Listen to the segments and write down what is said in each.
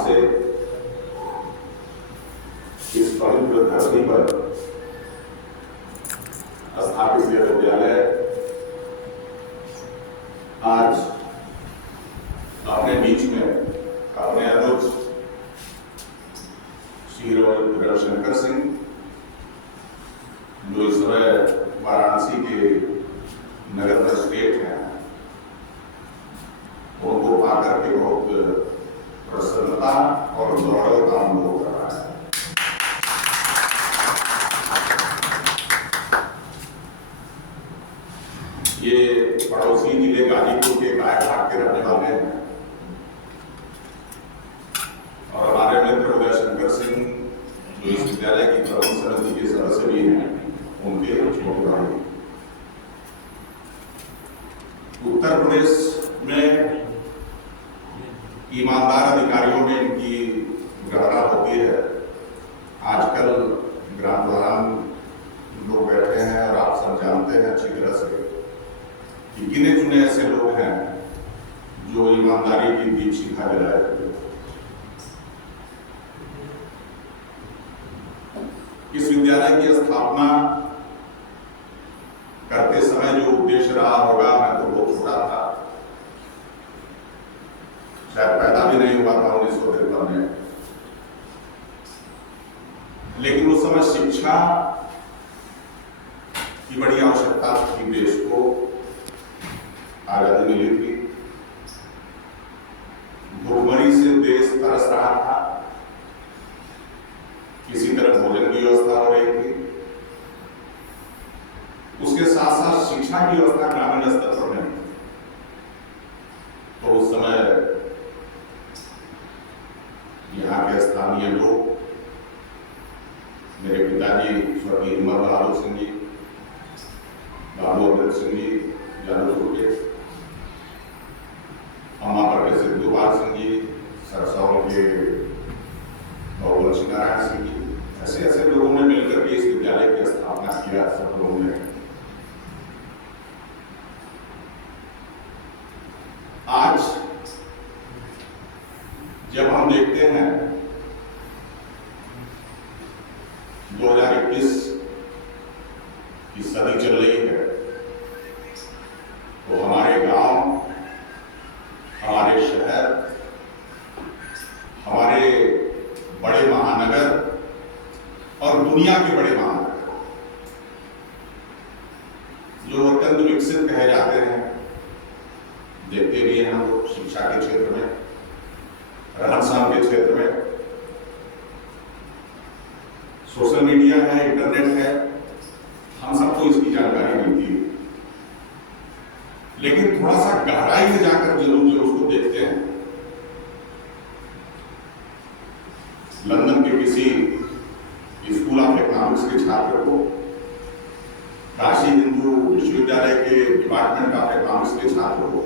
से इस पवित्र धरती पर स्थापित यह विद्यालय आज अपने बीच में अपने अनुज श्री रविशंकर सिंह, जो इस समय वाराणसी के नगर मजिस्ट्रेट हैं, उनको पाकर के बहुत प्रसन्नता और गौरव का अनुभव कर रहा है। ये पड़ोसी जिले गाजीपुर के गायघाट के रहने वाले हैं और हमारे मित्र उदय शंकर सिंह, जो इस विद्यालय की प्रबंध समिति के सदस्य भी हैं, उनके छोटे भाई। उत्तर प्रदेश में ईमानदार अधिकारियों में इनकी गणना होती है। आजकल ग्राम प्रधान लोग बैठे हैं और आप सब जानते हैं अच्छी तरह से कि गिने चुने ऐसे लोग हैं जो ईमानदारी की दीप शिखा जलाए हुए। इस विद्यालय की स्थापना करते समय जो उद्देश्य रहा होगा, मैं तो बहुत छोटा था, शायद पैदा भी नहीं हुआ था 1953 में, लेकिन उस समय शिक्षा की बड़ी आवश्यकता थी। देश को आजादी मिली थी, भूखमरी से देश तरस रहा था, किसी तरह भोजन की व्यवस्था हो रही थी, उसके साथ साथ शिक्षा की व्यवस्था ग्रामीण स्तर पर नहीं। तो उस समय यहाँ के स्थानीय लोग, मेरे पिताजी स्वर्गीय हिम्मत बहादुर सिंह जी, बाबू अमृत सिंह जी जानपुर के, अम्मा प्रोफेसर गोपाल सिंह जी, सरसाओं के बहुबल सिंह नारायण सिंह जी, ऐसे ऐसे लोगों ने मिलकर के इस विद्यालय की स्थापना किया। सब लोगों ने आज जब हम देखते हैं 2021 की सदी चल रही है, तो हमारे गांव, हमारे शहर, हमारे बड़े महानगर और दुनिया के बड़े महानगर, जो अत्यंत विकसित कहे जाते हैं, देखते भी हैं हम लोग शिक्षा के क्षेत्र में, रहन सहन के क्षेत्र में, सोशल मीडिया है, इंटरनेट है, हम सबको इसकी जानकारी मिलती है। लेकिन थोड़ा सा गहराई में जाकर जरूर उसको देखते हैं। लंदन के किसी स्कूल ऑफ इकोनॉमिक्स के छात्र को, काशी हिंदू विश्वविद्यालय के डिपार्टमेंट ऑफ इकोनॉमिक्स के छात्र को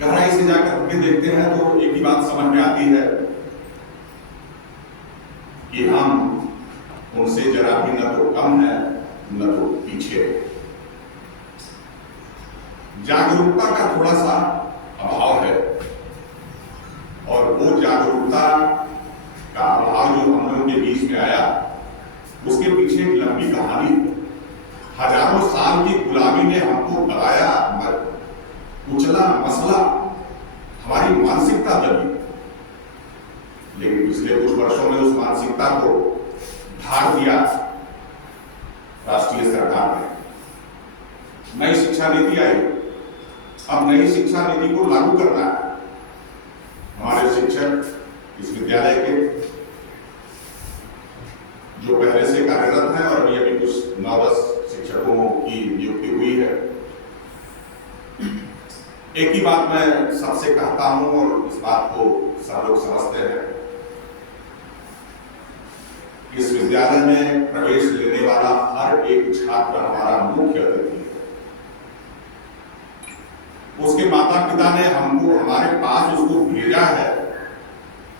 गहराई से जाकर के देखते हैं तो एक ही बात समझ में आती है कि हम उनसे जरा भी न तो कम है न तो पीछे। जागरूकता का थोड़ा सा अभाव है और वो जागरूकता का अभाव जो हम लोगों के बीच में आया, उसके पीछे एक लंबी कहानी है। हजारों साल की गुलामी ने हमको दबाया, कुचला, मसला, हमारी मानसिकता दबी। लेकिन पिछले कुछ वर्षों में उस मानसिकता को ढाक दिया राष्ट्रीय सरकार ने। नई शिक्षा नीति आई, अब नई शिक्षा नीति को लागू करना है। हमारे शिक्षक इस विद्यालय के जो पहले से कार्यरत हैं और अभी कुछ 9-10 शिक्षकों की नियुक्ति हुई है। एक ही बात मैं सबसे कहता हूं और इस बात को सब लोग समझते हैं, इस विद्यालय में प्रवेश लेने वाला हर एक छात्र हमारा मुख्य अतिथि है। उसके माता पिता ने हमको हमारे पास उसको भेजा है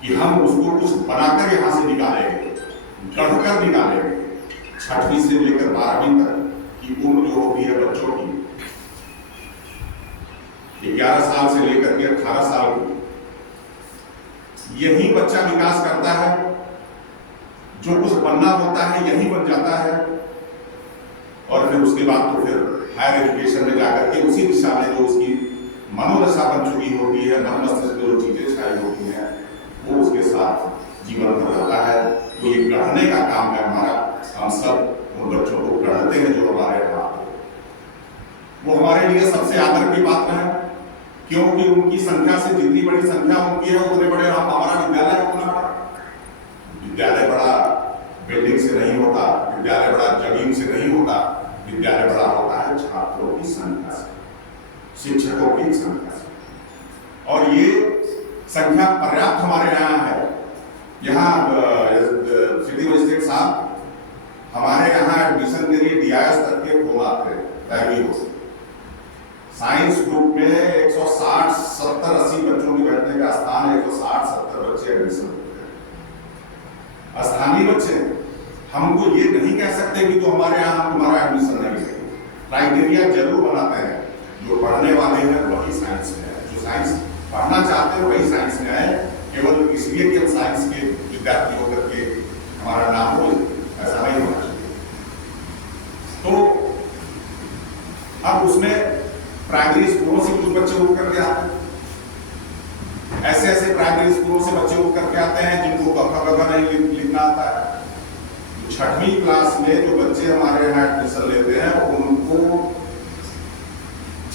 कि हम उसको कुछ बनाकर यहां से निकालेंगे, गढ़कर निकालेंगे। 6वीं से लेकर 12वीं तक की उम्र जो होती है बच्चों की, 11 साल से लेकर के 18 साल यही बच्चा विकास करता है, जो कुछ बनना होता है यही बन जाता है, और फिर उसके बाद तो फिर हायर एजुकेशन में जाकर के उसी दिशा में जो उसकी मनोदशा बन चुकी होती है, मन मस्तिष्क में जो चीजें छाई होती हैं वो उसके साथ जीवन भर रहता है। तो ये गढ़ने का काम है हमारा, हम सब उन बच्चों को गढ़ते हैं जो हमारे यहाँ, वो हमारे लिए सबसे आदर की बात है, क्योंकि उनकी संख्या से जितनी बड़ी संख्या उनकी है उतने बड़े हमारा विद्यालय उतना बड़ा। विद्यालय बड़ा बिल्डिंग से नहीं होता, विद्यालय बड़ा जमीन से नहीं होता, विद्यालय बड़ा होता है छात्रों की संख्या से, शिक्षकों की संख्या से। और ये संख्या पर्याप्त हमारे यहाँ है। यहाँ सिटी मजिस्ट्रेट साहब हमारे यहाँ एडमिशन के लिए DIS तक के फॉर्म आते हैं, पहली हो साइंस ग्रुप में 160, 70, 80 बच्चों की बैठने का स्थान है, 160, 70 बच्चे एडमिशन होते हैं, स्थानीय बच्चे। हमको ये नहीं कह सकते कि तो हमारे यहाँ तुम्हारा एडमिशन नहीं है। क्राइटेरिया जरूर बनाते हैं, जो पढ़ने वाले हैं वही साइंस में है, जो साइंस पढ़ना चाहते हैं वही साइंस में है, केवल इसलिए कि हम साइंस के विद्यार्थी होकर के हमारा नाम हो, ऐसा नहीं होना चाहिए। तो अब उसमें प्राइमरी स्कूलों से कुछ बच्चे उठ करके आते हैं, ऐसे ऐसे प्राइमरी स्कूलों से बच्चे उठ करके आते हैं जिनको क नहीं लिखना आता है। 6वीं क्लास में जो बच्चे हमारे यहाँ एडमिशन लेते हैं उनको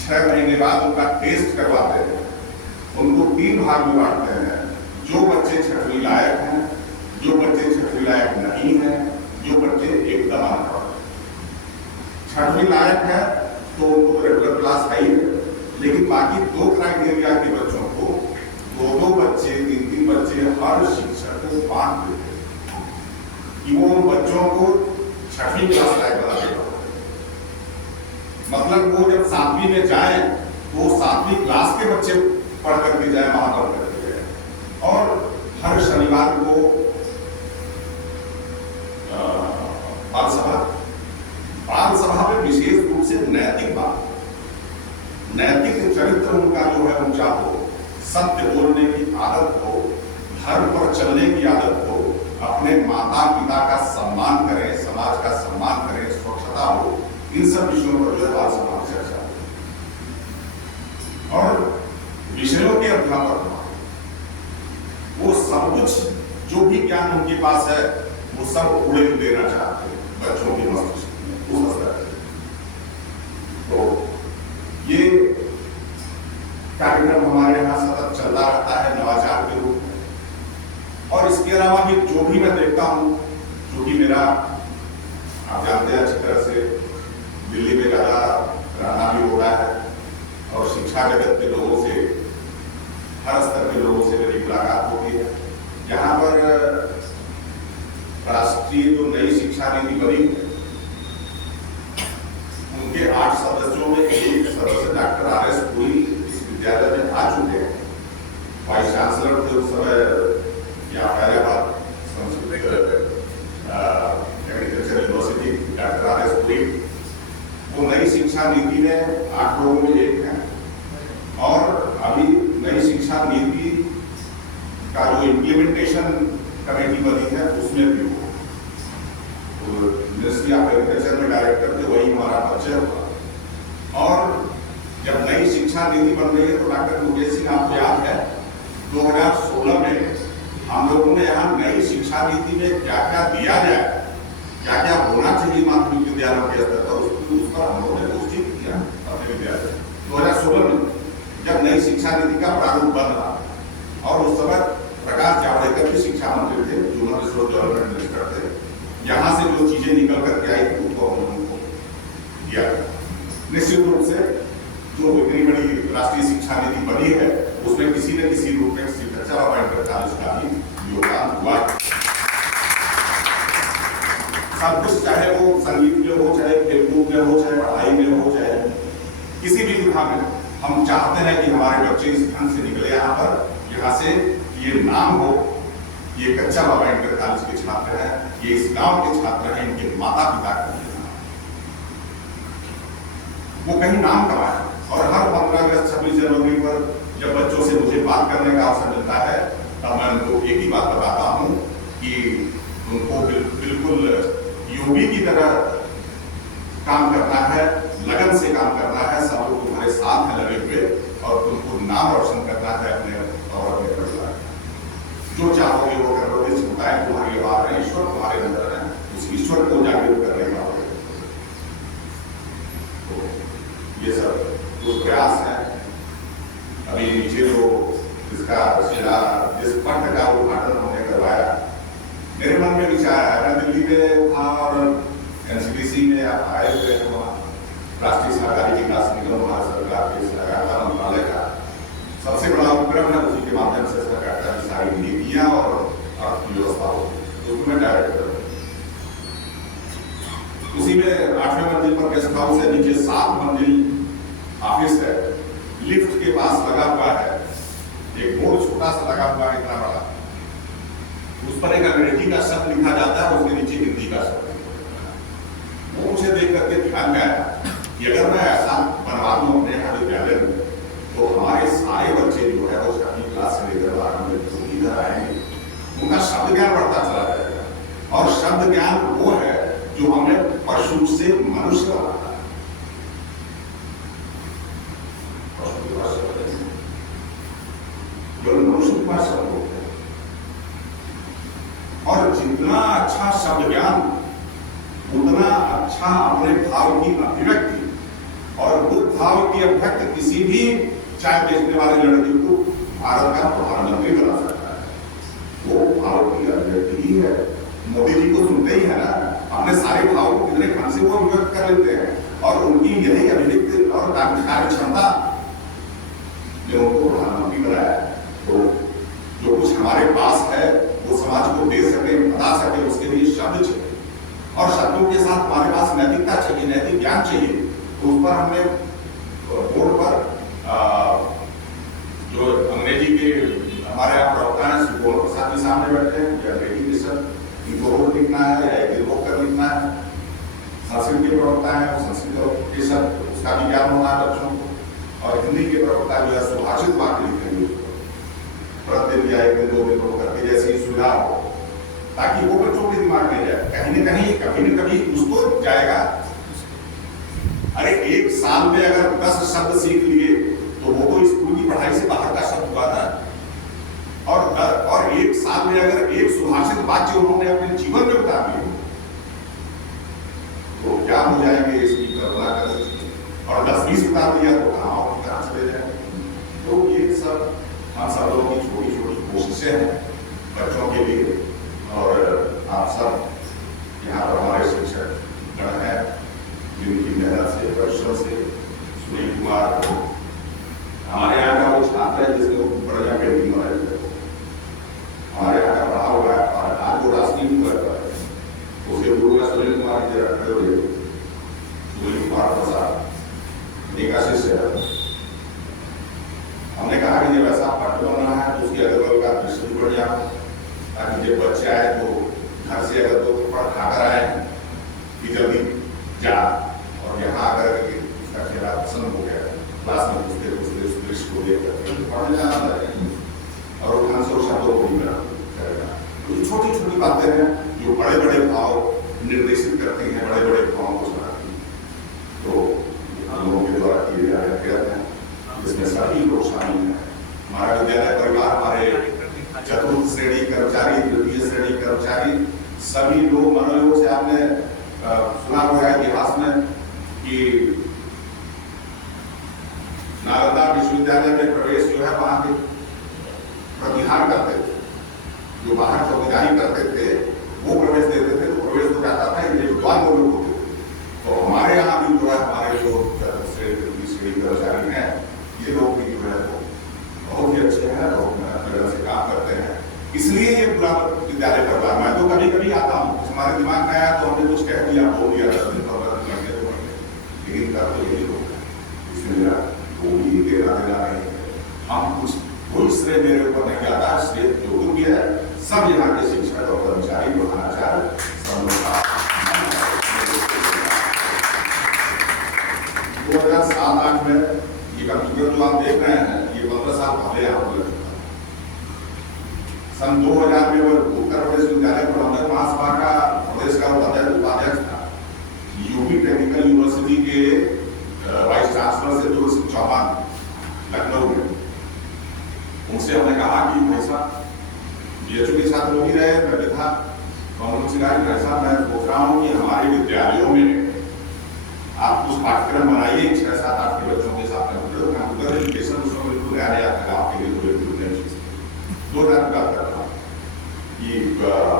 6 महीने बाद उनका टेस्ट करवाते हैं, उनको 3 भाग में बांटते हैं, जो बच्चे 6वीं लायक हैं, जो बच्चे 6वीं लायक नहीं हैं, जो बच्चे एकदम अनपढ़। 6वीं लायक है तो उनको रेगुलर क्लास है ही, लेकिन बाकी 2 क्राइटेरिया के बच्चों को 2-2 बच्चे, 3-3 बच्चे हर शिक्षक को बांट देते हैं कि वो बच्चों को 6वीं क्लास लायक बना देगा। मतलब वो जब 7वीं में जाए तो 7वीं क्लास के बच्चे पढ़ करके जाए, वहां पढ़ करके जाए। और हर शनिवार को बाल सभा में विशेष रूप से नैतिक बात, नैतिक चरित्र उनका जो है ऊंचा हो, सत्य बोलने की आदत हो, धर्म पर चलने की आदत हो, अपने माता पिता का सम्मान करें, समाज का सम्मान करें, स्वच्छता हो, इन सब विषयों पर जो है बाल सभा चर्चा हो। और विषयों के अध्यापक वो सब कुछ जो भी ज्ञान उनके पास है वो सब उड़े देना चाहते हैं बच्चों के मस्तिष्क में, उस स्तर पे। तो ये कार्यक्रम हमारे यहाँ सतत चलता रहता है नवाचार के रूप में। और इसके अलावा भी जो भी मैं देखता हूँ, जो कि मेरा आप जानते हैं अच्छी तरह से दिल्ली में ज्यादा रहना भी होता है और शिक्षा जगत के लोगों से, हर स्तर के लोगों से मेरी मुलाकात होती है। यहाँ पर राष्ट्रीय जो नई शिक्षा नीति बनी है उनके 8 सदस्यों में एक सदस्य डॉक्टर RS पुरी इस विद्यालय में आ चुके हैं। वाइस चांसलर थे उस समय यहाँ Faizabad Sanskrit agriculture university, doctor RS Puri. वो नई शिक्षा नीति में 8 लोगों में एक है। और अभी नई शिक्षा नीति का जो इम्प्लीमेंटेशन कमेटी बनी है उसमें भी हो, मिनिस्ट्री ऑफ एग्रीकल्चर में डायरेक्टर थे, वही हमारा परिचय हुआ। और जब नई शिक्षा नीति बन रही है तो डॉक्टर मुकेश सिंह आपको याद है 2016 में हम लोगों ने यहाँ नई शिक्षा नीति में क्या क्या दिया जाए, क्या क्या होना चाहिए माध्यमिक विद्यालयों के स्तर पर, उस पर हम लोगों ने घोषित किया अपने विद्यालय 2016 में जब नई शिक्षा नीति का प्रारूप बन रहा। और उस समय प्रकाश जावड़ेकर भी शिक्षा मंत्री थे, जो डेवलपमेंट मिनिस्टर थे। यहाँ से जो चीजें निकल करके आई थी उनको हम लोगों को दिया। निश्चित रूप से जो इतनी बड़ी राष्ट्रीय शिक्षा नीति बनी है उसमें किसी न किसी रूप में कच्चा कॉलेज का भी योगदान हुआ। सब कुछ, चाहे वो संगीत में हो, चाहे खेलकूद में हो, चाहे पढ़ाई में हो, चाहे किसी भी विभाग में, हम चाहते हैं कि हमारे बच्चे इस ढंग से निकले यहाँ पर, यहाँ से ये नाम हो, ये कच्चा बाबा इंटर कॉलेज के छात्र हैं, ये इस गांव के छात्र हैं, इनके माता पिता का वो कहीं नाम कमाए। और हर 15 अगस्त 26 जनवरी पर जब बच्चों से मुझे बात करने का अवसर मिलता है तब मैं उनको एक ही बात बताता हूँ कि उनको बिल्कुल योगी की तरह काम करना है, लगन से काम करना है। सब लोग तुम्हारे साथ हैं लगे हुए और तुमको नाम रोशन करना है अपने और अपने परिवार। जो चाहोगे वो करोगे, चिंताएं तुम्हारी बात है, ईश्वर तुम्हारे अंदर है, उस ईश्वर को जागरूक करने का तो ये सब कुछ प्रयास है। अभी नीचे जो इसका जिस पट का उद्घाटन हमने करवाया, मेरे मन में विचार आया, मैं दिल्ली में था और एनसीडीसी में आए हुए हैं, वहाँ राष्ट्रीय सहकारी विकास निगम भारत सरकार के सहकारिता मंत्रालय का सबसे बड़ा उपक्रम है, उसी के माध्यम से सहकारिता की सारी नीतियां और अर्थव्यवस्था हो, उसमें डायरेक्टर उसी में 8वें मंजिल पर गेस्ट हाउस है, नीचे 7 मंजिल ऑफिस है, लिफ्ट के पास लगा हुआ है एक बोर्ड छोटा सा लगा हुआ है, इतना बड़ा, उस पर एक अंग्रेजी का शब्द लिखा जाता है, उसके नीचे हिंदी का शब्द। वो मुझे देख करके ध्यान में आया कि अगर मैं ऐसा बनवा दूं अपने यहाँ विद्यालय में, तो हमारे सारे बच्चे जो है वो 6वीं क्लास से लेकर 12वीं तक इधर आएंगे, उनका शब्द ज्ञान बढ़ता चला जाएगा। और शब्द ज्ञान वो है जो हमें पशु से मनुष्य बनाता है। मनुष्य के पास शब्द होते हैं, और जितना अच्छा शब्द ज्ञान उतना अच्छा अपने भाव की अभिव्यक्ति, और वो भाव की अभिव्यक्ति किसी भी चाय बेचने वाले लड़के को भारत का प्रधानमंत्री बना सकता है। वो भाव की अभिव्यक्ति ही है। मोदी जी को सुनते ही है ना, अपने सारे भाव को कितने ढंग से वो अभिव्यक्त कर लेते हैं, और उनकी यही अभिव्यक्ति और कार्य क्षमता जो उनको प्रधानमंत्री बनाया है। तो जो कुछ हमारे पास है वो समाज को दे सके, बता सके, उसके लिए शब्द चाहिए, और शब्दों के साथ हमारे पास नैतिकता चाहिए, नैतिक ज्ञान चाहिए। तो उस पर हमने बोर्ड पर जो अंग्रेजी के हमारे यहाँ प्रवक्ता हैं सुबोध प्रसाद जी सामने बैठे हैं, या अंग्रेजी के शब्द इनको लिखना है या एक रोक कर लिखना है। संस्कृत के प्रवक्ता है, वो संस्कृत के शब्द उसका भी ज्ञान होना है बच्चों को, और हिंदी के प्रवक्ता जो है सुभाषित वाक्य लिखेंगे, प्रतिदिन या 1 दिन 2 दिन रोक करके जैसी सुविधा हो, ताकि वो बच्चों के दिमाग में जाए, कहीं न कहीं कभी न कभी कुछ तो जाएगा। अरे 1 साल में अगर 10 शब्द सीख लिए तो वो तो स्कूल की पढ़ाई से बाहर का शब्द हुआ था, और 1 साल में अगर 1 सुभाषित वाक्य उन्होंने अपने जीवन में उतार लिए तो क्या हो जाएंगे इसकी कल्पना कर सकते, और 10-20 उतार दिया तो कहाँ चले जाए। तो ये सब हम सब लोगों की छोटी छोटी कोशिशें हैं बच्चों के लिए, और आप सब यहाँ पर हमारे शिक्षक गण हैं जिनकी मेहनत से, परिश्रम से, सुनील कुमार हमारे यहाँ का वो छात्र है जिसको बढ़िया पेंटिंग बनाई है, हमारे यहाँ का पढ़ा हुआ है, और आज वो राष्ट्रीय भी करता है, उसके गुरु का सुनील कुमार जी रखते हुए सुनील कुमार प्रसाद का शिष्य है। हमने कहा कि जब ऐसा पट बनना है तो उसकी अगल का दृष्टि बढ़ जाए, ताकि जब बच्चे आए तो घर से अगर तो पढ़ खाकर आए कि जल्दी जा, और यहाँ अगर उसका चेहरा पसंद हो गया, क्लास में घुसते घुसते उस दृश्य को देखकर पढ़ने जाना चाहिए, और वो ढंग से उस शब्दों को भी करेगा। तो छोटी छोटी बातें हैं जो बड़े बड़े भाव निर्देशित करती हैं, बड़े बड़े भावों को सुनाती हैं। तो हम लोगों के द्वारा किए जा रहे प्रयत्न हैं, जिसमें सभी लोग शामिल हैं। हमारा विद्यालय परिवार, हमारे चतुर्थ श्रेणी कर्मचारी, तृतीय श्रेणी कर्मचारी, सभी लोग मनोयोग से आपने सुना हुआ है इतिहास में कि नालंदा विश्वविद्यालय में प्रवेश जो है वहां के प्रतिहार करते थे, जो बाहर चौकीदारी करते थे वो प्रवेश देते थे, तो प्रवेश हो जाता था, ये विद्वान लोग होते थे। तो हमारे यहाँ भी जो है हमारे जो श्रेणी कर्मचारी हैं, ये लोग भी जो है तो बहुत ही अच्छे हैं, बहुत मेहनत से काम करते हैं। इसलिए ये पूरा विद्यालय परिवार, मैं तो कभी कभी आता हूँ, हमारे दिमाग में आया तो हमने कुछ कह दिया, बोल दिया, 10 दिन 15 दिन लगे तो लेकिन कर तो यही लोग है, इसलिए कोई देना देना नहीं है। हम कुछ कोई श्रेय मेरे ऊपर नहीं आता, श्रेय जो भी है सब यहाँ के शिक्षक और कर्मचारी, प्रधानाचार्य, सब लोग 2007-8 में ये कंप्यूटर जो आप देख रहे हैं, ये 15 साल पहले यहाँ पर सन 2000 में वो उत्तर प्रदेश विद्यालय प्रबंधक महासभा का प्रदेश का उपाध्यक्ष था। यूपी टेक्निकल यूनिवर्सिटी के वाइस चांसलर से दुर्ग सिंह चौहान लखनऊ में, उनसे हमने कहा कि भाई साहब बीएचयू के छात्र लोग ही रहे, मैं भी था, तो उनसे कहा कि ऐसा मैं सोच रहा हूँ कि हमारे विद्यालयों में आप कुछ पाठ्यक्रम बनाइए 6, 7, 8 के बच्चों के साथ कंप्यूटर एजुकेशन उसमें बिल्कुल नया नया था आपके लिए, तो बिल्कुल नई चीज 2000 का कर रहा कि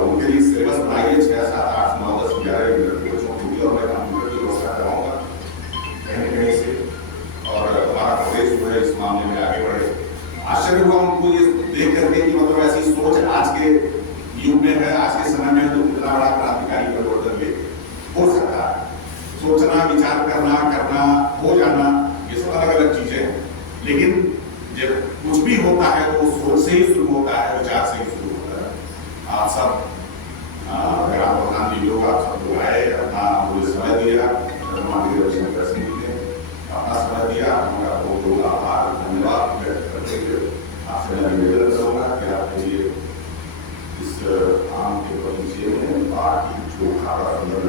उनके लिए सिलेबस बनाइए 6, 7, 8, 9, 10, 11 बच्चों के लिए, और मैं कंप्यूटर की व्यवस्था कराऊंगा कहीं न कहीं से, और हमारा प्रदेश जो है इस मामले में आगे बढ़े। आश्चर्य हुआ उनको ये देख करके कि मतलब ऐसी सोच आज के युग में है, आज के समय में तो कितना बड़ा क्रांतिकारी परिवर्तन ये हो सकता है। सोचना, विचार करना, हो जाना, ये सब अलग अलग चीजें हैं, लेकिन जब कुछ भी होता है तो सोच से ही शुरू होता है, विचार से ही शुरू होता है। आप सब ग्राम प्रधान जी लोग, आप सब लोग आए, अपना मुझे समय दिया, मार्गदर्शन कर सकते, अपना समय दिया, उनका बहुत बहुत आभार, धन्यवाद व्यक्त करते हुए आपसे मैं निवेदन करूँगा कि आप लिए इस आम के बगीचे में बाकी चोखा का सुंदर